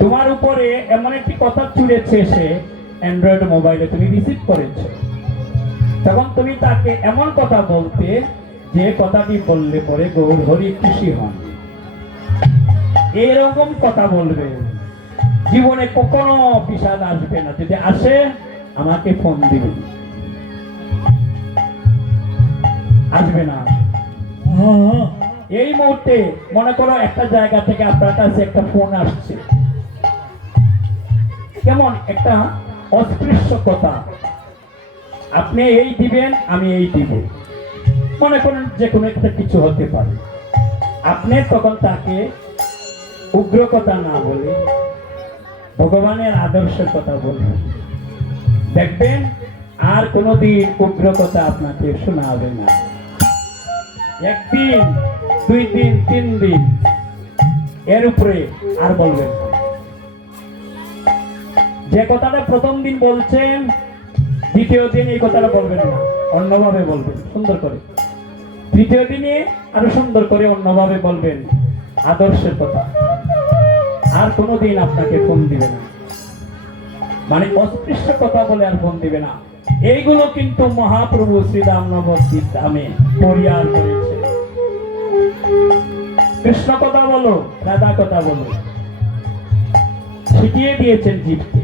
তোমার উপরে এমন একটি কথা ছুড়েছে সে অ্যান্ড্রয়েড মোবাইলে, তুমি রিসিভ করেছো, তখন তুমি তাকে এমন কথা বলতে যে কথাটি বললে পরে গৌরহরি খুশি হন। এরকম কথা বলবে, জীবনে কখনো বিষাদ আসবে না। যদি আসে আমাকে ফোন দিবে, আসবে না। এই মুহূর্তে মনে করো একটা জায়গা থেকে আপনার কাছে একটা ফোন আসছে, কেমন একটা অস্পৃশ্য কথা, আপনি এই দিবেন, আমি এই দিব, মনে করেন যে কোনো একটা কিছু হতে পারে। আপনি তখন তাকে উগ্র কথা না বলে ভগবানের আদর্শের কথা বলবেন, দেখবেন আর কোনোদিন উগ্র কথা আপনাকে শোনা হবে না। 1 দিন, 2 দিন, 3 দিন এর উপরে আর বলবেন না। যে কথাটা প্রথম দিন বলছেন, দ্বিতীয় দিন এই কথাটা বলবেন না, অন্যভাবে বলবেন, সুন্দর করে। তৃতীয় দিনে আরো সুন্দর করে অন্যভাবে বলবেন আদর্শের কথা। আর কোনোদিন আপনাকে ফোন দিবে না, মানে অস্পৃশ্য কথা বলে আর ফোন দিবে না। এইগুলো কিন্তু মহাপ্রভু শ্রীরাম নবদ্বীপ ধামে পরিহার করেছে। কৃষ্ণ কথা বলো, রাধা কথা বলো, শিখিয়ে দিয়েছেন জীবকে।